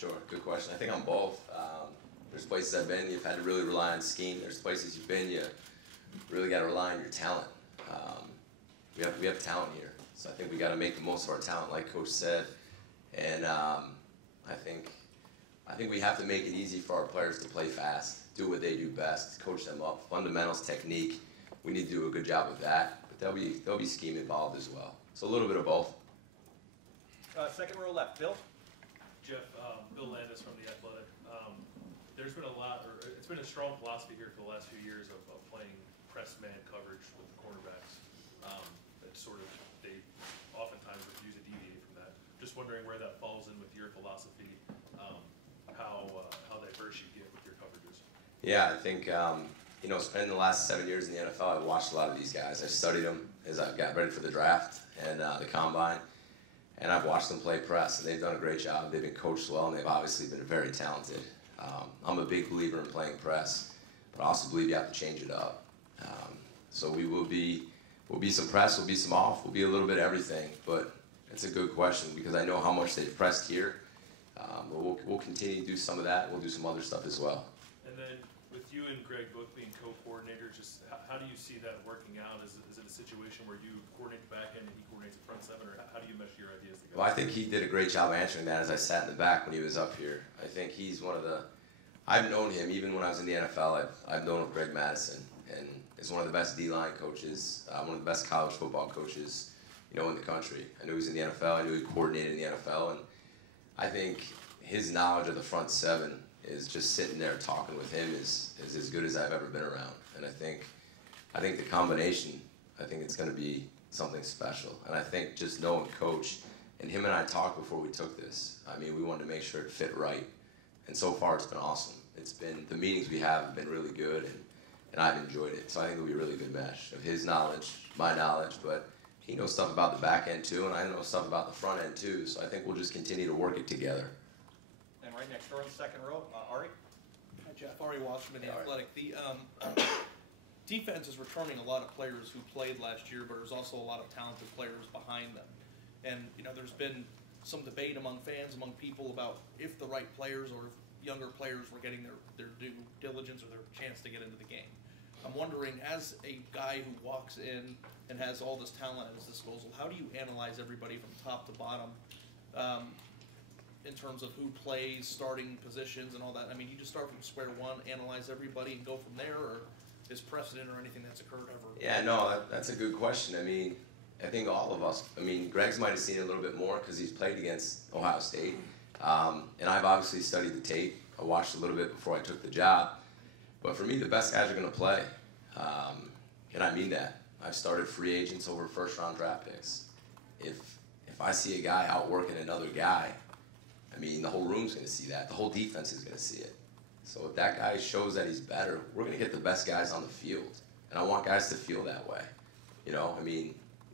Sure, good question. I think on both. There's places I've been, you've had to really rely on scheme. There's places you've been, you really got to rely on your talent. We have talent here, so I think we got to make the most of our talent, like Coach said. And I think we have to make it easy for our players to play fast, do what they do best, coach them up, fundamentals, technique. We need to do a good job of that, but there'll be scheme involved as well. So a little bit of both. Second row left, Bill. Jeff, Bill Landis from The Athletic. There's been it's been a strong philosophy here for the last few years of playing press man coverage with the cornerbacks. They oftentimes refuse to deviate from that. Just wondering where that falls in with your philosophy, how diverse you get with your coverages. Yeah, I think, spending the last 7 years in the NFL, I've watched a lot of these guys. I studied them as I got ready for the draft and the combine. And I've watched them play press, and they've done a great job. They've been coached well, and they've obviously been very talented. I'm a big believer in playing press, but I also believe you have to change it up. So we'll be some press, we'll be some off, we'll be a little bit of everything. But it's a good question because I know how much they've pressed here. But we'll continue to do some of that. We'll do some other stuff as well. And then with you and Greg both being co-coordinators, just how do you see that working out? Is it a situation where you coordinate the back end and he coordinates the front seven, or how do you mesh your ideas together? Well, I think he did a great job answering that as I sat in the back when he was up here. I think he's one of the, I've known him even when I was in the NFL. I've known of Greg Madison, and is one of the best D-line coaches, one of the best college football coaches, in the country. I knew he was in the NFL. I knew he coordinated in the NFL, and I think his knowledge of the front seven is just sitting there talking with him is as good as I've ever been around. And I think the combination, I think it's going to be something special. And I think just knowing Coach, and him and I talked before we took this. I mean, we wanted to make sure it fit right. And so far, it's been awesome. The meetings we have been really good, and I've enjoyed it. So I think it'll be a really good mesh of his knowledge, my knowledge, but he knows stuff about the back end too, and I know stuff about the front end too. So I think we'll just continue to work it together. And right next door in the second row, Ari. Hi, Jeff. Ari Wasserman, The Athletic. The defense is returning a lot of players who played last year, but there's also a lot of talented players behind them. And, there's been some debate among fans, among people, about if the right players or if younger players were getting their due diligence or their chance to get into the game. I'm wondering, as a guy who walks in and has all this talent at his disposal, how do you analyze everybody from top to bottom in terms of who plays, starting positions, and all that? I mean, you just start from square one, analyze everybody, and go from there, or is precedent or anything that's occurred ever? Yeah, no, that's a good question. I mean, I think all of us, Greg's might have seen it a little bit more because he's played against Ohio State. And I've obviously studied the tape. I watched a little bit before I took the job. But for me, the best guys are going to play. And I mean that. I've started free agents over first-round draft picks. If I see a guy outworking another guy, the whole room's going to see that. The whole defense is going to see it. So if that guy shows that he's better, we're going to get the best guys on the field. And I want guys to feel that way.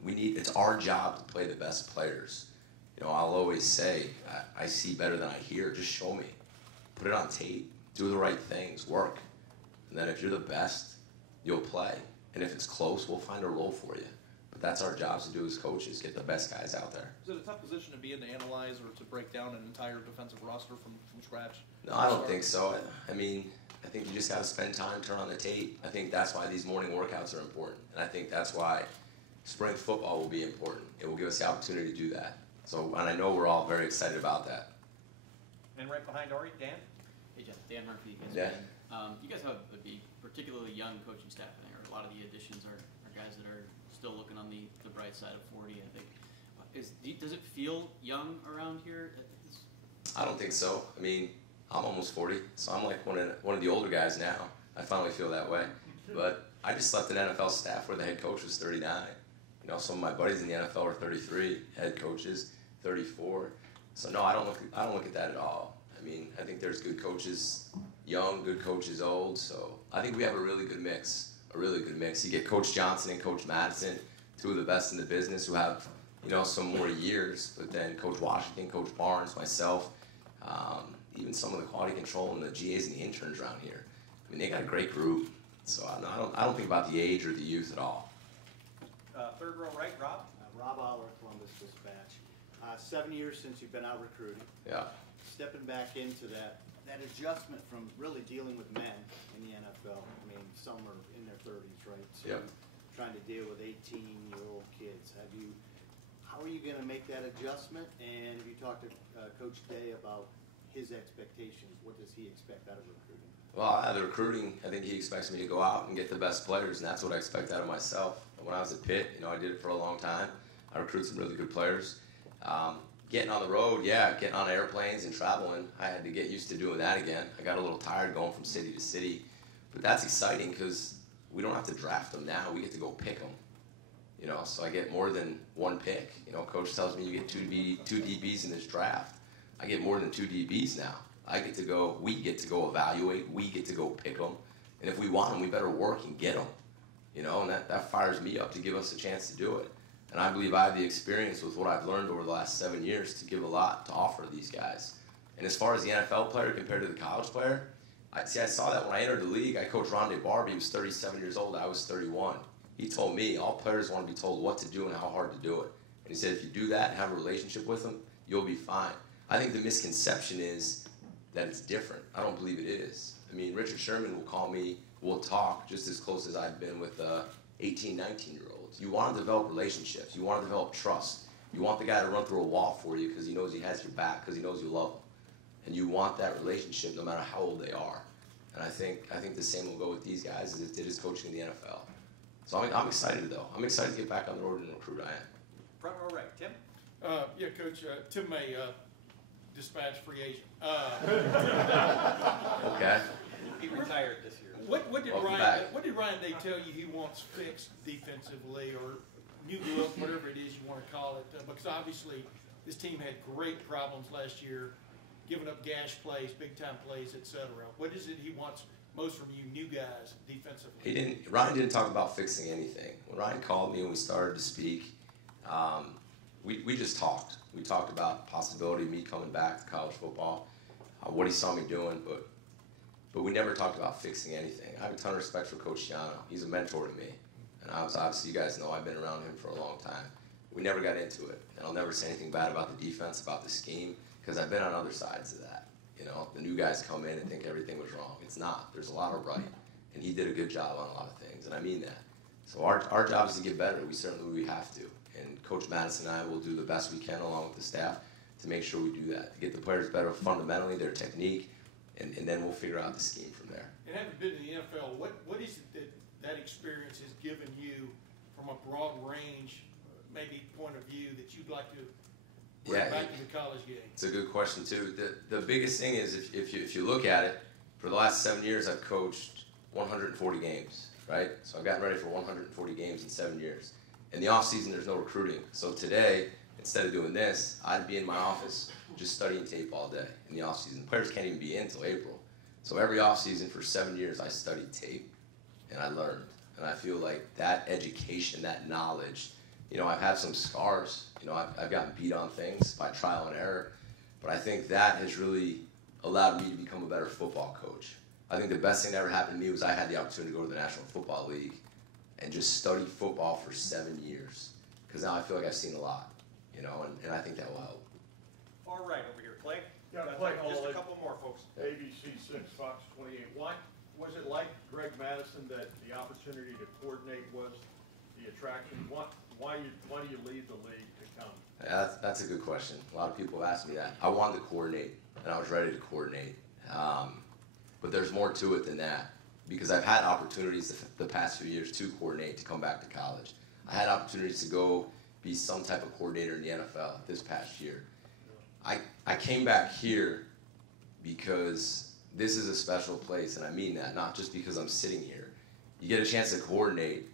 It's our job to play the best players. I'll always say, I see better than I hear. Just show me. Put it on tape. Do the right things. Work. And then if you're the best, you'll play. And if it's close, we'll find a role for you. But that's our job to do as coaches, get the best guys out there. Is it a tough position to be in to analyze or to break down an entire defensive roster from scratch? No, I don't think so. I think you just got to spend time, turn on the tape. I think that's why these morning workouts are important. And I think that's why spring football will be important. It will give us the opportunity to do that. And I know we're all very excited about that. And right behind Ari, Dan. Hey, Jeff. Dan Murphy. Yeah. You guys have a particularly young coaching staff in there. A lot of the additions are guys that are still looking on the bright side of 40, I think. Does it feel young around here? I don't think so. I'm almost 40, so I'm like one of the older guys now. I finally feel that way. But I just left an NFL staff where the head coach was 39. Some of my buddies in the NFL are 33, head coaches 34. So no, I don't look at that at all. I think there's good coaches young, good coaches old. So I think we have a really good mix. You get Coach Johnson and Coach Madison, two of the best in the business who have, some more years. But then Coach Washington, Coach Barnes, myself, even some of the quality control and the GAs and the interns around here. They got a great group. So I don't think about the age or the youth at all. Third row right, Rob. Rob Aller, Columbus Dispatch. 7 years since you've been out recruiting. Yeah. Stepping back into that adjustment from really dealing with men in the NFL. I mean, some are in their 30s, right? So Yep. trying to deal with 18-year-old kids. How are you going to make that adjustment? And have you talked to Coach Day about his expectations? What does he expect out of recruiting? Well, out of the recruiting, I think he expects me to go out and get the best players, and that's what I expect out of myself. When I was at Pitt, I did it for a long time. I recruited some really good players. Getting on the road, getting on airplanes and traveling, I had to get used to doing that again. I got a little tired going from city to city, but that's exciting because we don't have to draft them now. We get to go pick them. So I get more than one pick. Coach tells me you get two DBs in this draft. I get more than two DBs now. We get to go evaluate, we get to go pick them, and if we want them, we better work and get them. And that fires me up to give us a chance to do it. And I believe I have the experience with what I've learned over the last 7 years to give a lot to offer these guys. And as far as the NFL player compared to the college player, I saw that when I entered the league. I coached Rondé Barber. He was 37 years old. I was 31. He told me all players want to be told what to do and how hard to do it. And he said if you do that and have a relationship with them, you'll be fine. I think the misconception is that it's different. I don't believe it is. I mean, Richard Sherman will call me, we'll talk just as close as I've been with 18, 19-year-olds. You want to develop relationships. You want to develop trust. You want the guy to run through a wall for you because he knows he has your back, because he knows you love him. And you want that relationship no matter how old they are. And I think the same will go with these guys as it did as coaching in the NFL. So I'm excited, though. I'm excited to get back on the road and recruit. I am. Front row right, Tim. Yeah, Coach, Tim May, dispatch free agent. Okay. He retired this year. What did Welcome Ryan? back. What did Ryan Day tell you he wants fixed defensively, or new look, whatever it is you want to call it? Because obviously this team had great problems last year, giving up gash plays, big time plays, etc. What is it he wants most from you, new guys, defensively? Ryan didn't talk about fixing anything. When Ryan called me and we started to speak, we just talked. We talked about the possibility of me coming back to college football, what he saw me doing, but we never talked about fixing anything. I have a ton of respect for Coach Schiano. He's a mentor to me. And obviously, you guys know I've been around him for a long time. We never got into it. And I'll never say anything bad about the defense, about the scheme, because I've been on other sides of that. The new guys come in and think everything was wrong. It's not. There's a lot of right. And he did a good job on a lot of things, and I mean that. So our job is to get better. We have to. And Coach Madison and I will do the best we can along with the staff to make sure we do that, to get the players better fundamentally, their technique, and then we'll figure out the scheme from there. And having been in the NFL, what is it that experience has given you from a broad range, maybe point of view that you'd like to bring back to the college game? It's a good question too. The biggest thing is if you look at it, for the last 7 years I've coached 140 games, right? So I've gotten ready for 140 games in 7 years. In the off season there's no recruiting. So today, instead of doing this, I'd be in my office just studying tape all day in the off season. Players can't even be in until April. So every off season for 7 years I studied tape and I learned. And I feel like that education, that knowledge, I've had some scars. I've gotten beat on things by trial and error. But I think that has really allowed me to become a better football coach. I think the best thing that ever happened to me was I had the opportunity to go to the National Football League and just study football for 7 years. Because now I feel like I've seen a lot, and I think that will help. All right, over here, Clay. Yeah, Got Clay just a Hall, couple more, folks. ABC 6, Fox 28. Why was it like Greg Madison that the opportunity to coordinate was the attraction? Why do you leave the league to come? Yeah, that's a good question. A lot of people have asked me that. I wanted to coordinate, and I was ready to coordinate. But there's more to it than that, because I've had opportunities the past few years to coordinate, to come back to college. I had opportunities to go be some type of coordinator in the NFL this past year. I came back here because this is a special place, and I mean that, not just because I'm sitting here. You get a chance to coordinate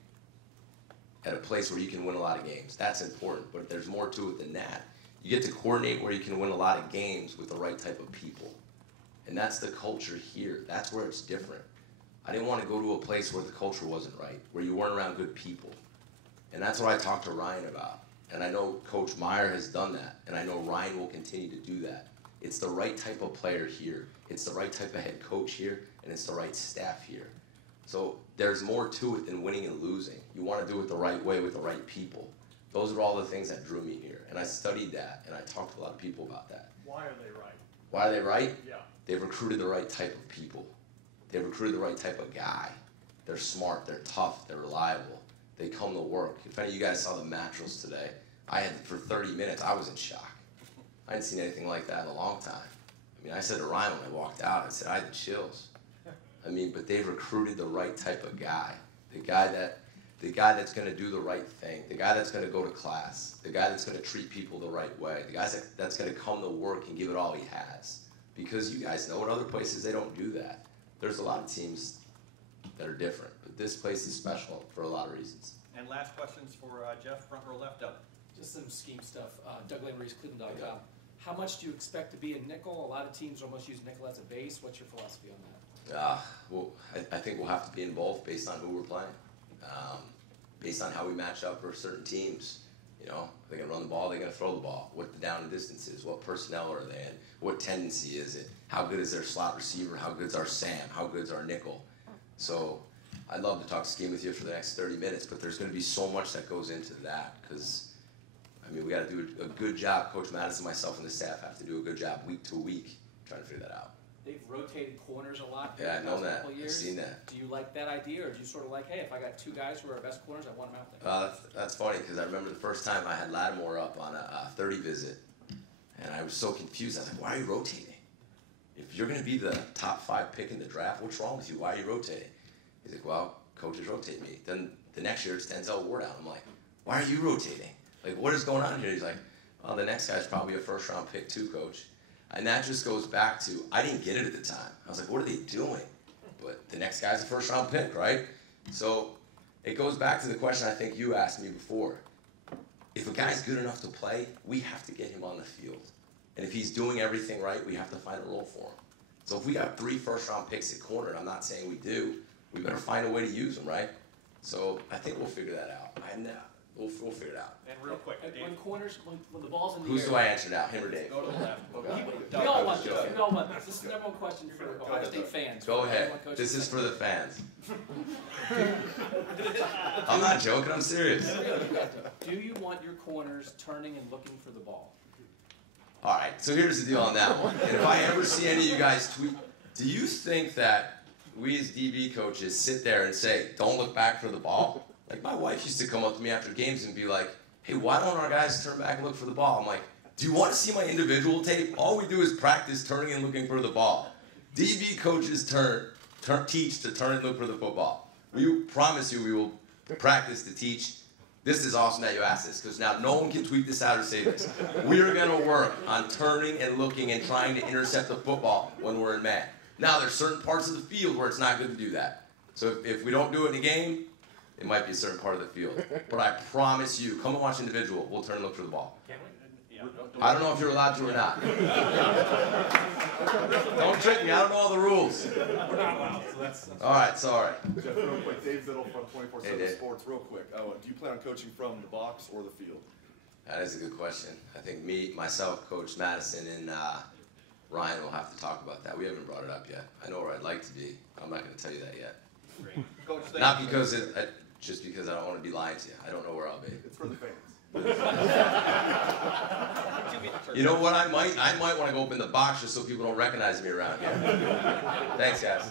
at a place where you can win a lot of games. That's important, but there's more to it than that. You get to coordinate where you can win a lot of games with the right type of people. And that's the culture here. That's where it's different. I didn't want to go to a place where the culture wasn't right, where you weren't around good people. And that's what I talked to Ryan about. And I know Coach Meyer has done that, and I know Ryan will continue to do that. It's the right type of player here. It's the right type of head coach here, and it's the right staff here. So there's more to it than winning and losing. You want to do it the right way with the right people. Those are all the things that drew me here. And I studied that, and I talked to a lot of people about that. Why are they right? Why are they right? Yeah. They've recruited the right type of people. They've recruited the right type of guy. They're smart, they're tough, they're reliable. They come to work. If any of you guys saw the mattress today, for 30 minutes, I was in shock. I hadn't seen anything like that in a long time. I mean, I said to Ryan when I walked out, I said, I had the chills. I mean, but they've recruited the right type of guy. The guy that's going to do the right thing. The guy that's going to go to class. The guy that's going to treat people the right way. The guy that's going to come to work and give it all he has. Because you guys know in other places they don't do that. There's a lot of teams that are different, but this place is special for a lot of reasons. And last questions for Jeff, front row left up. Just some scheme stuff. Doug Lamreese, Cleveland.com. How much do you expect to be a nickel? A lot of teams almost use nickel as a base. What's your philosophy on that? Well, I think we'll have to be in both based on who we're playing. Based on how we match up for certain teams. You know, they're going to run the ball, they're going to throw the ball. What the down and distance is, what personnel are they in, what tendency is it, how good is their slot receiver, how good's our Sam, how good's our nickel. So I'd love to talk scheme with you for the next 30 minutes, but there's going to be so much that goes into that because, I mean, we got to do a good job. Coach Madison, myself, and the staff have to do a good job week to week trying to figure that out. They've rotated corners a lot. Yeah, I know that. Couple years. I've seen that. Do you like that idea, or do you sort of like, hey, if I got two guys who are our best corners, I want them out there? That's funny because I remember the first time I had Lattimore up on a 30 visit, and I was so confused. I was like, why are you rotating? If you're going to be the top 5 pick in the draft, what's wrong with you? Why are you rotating? He's like, well, coaches rotate me. Then the next year it's Denzel Ward out. I'm like, why are you rotating? Like, what is going on here? He's like, well, the next guy's probably a first-round pick too, coach. And that just goes back to, I didn't get it at the time. I was like, what are they doing? But the next guy's a first-round pick, right? So it goes back to the question I think you asked me before. If a guy's good enough to play, we have to get him on the field. And if he's doing everything right, we have to find a role for him. So if we got 3 first-round picks at corner, and I'm not saying we do, we better find a way to use them, right? So I think we'll figure that out. We'll figure it out. And real quick, Dave. When corners, when the ball's in the Who's air. do I answer now, him or Dave? Go to the left. We all want this. We all want this. This is the number one question for Ohio State fans. Go ahead. This is for the fans. I'm not joking. I'm serious. Do you want your corners turning and looking for the ball? All right. So here's the deal on that one. And if I ever see any of you guys tweet, do you think that we as DB coaches sit there and say, don't look back for the ball? Like, my wife used to come up to me after games and be like, hey, why don't our guys turn back and look for the ball? I'm like, do you want to see my individual tape? All we do is practice turning and looking for the ball. DB coaches teach to turn and look for the football. We promise you we will practice to teach. This is awesome that you asked this, because now no one can tweet this out or say this. We are going to work on turning and looking and trying to intercept the football when we're in man. Now, there's certain parts of the field where it's not good to do that. So if we don't do it in a game, it might be a certain part of the field. But I promise you, come and watch individual. We'll turn and look for the ball. Can we? Yeah. I don't know if you're allowed to or not. Don't trick me. I don't know all the rules. We're not allowed, so that's All right, sorry. Jeff, real quick, Dave Biddle from 24/7 Hey, Dave. Sports. Real quick, do you plan on coaching from the box or the field? That is a good question. I think myself, Coach Madison, and Ryan will have to talk about that. We haven't brought it up yet. I know where I'd like to be. I'm not going to tell you that yet. great. Coach, thank Not you. because just because I don't want to be lying to you. I don't know where I'll be. It's for the fans. You know what? I might want to go open the box just so people don't recognize me around here. Thanks, guys.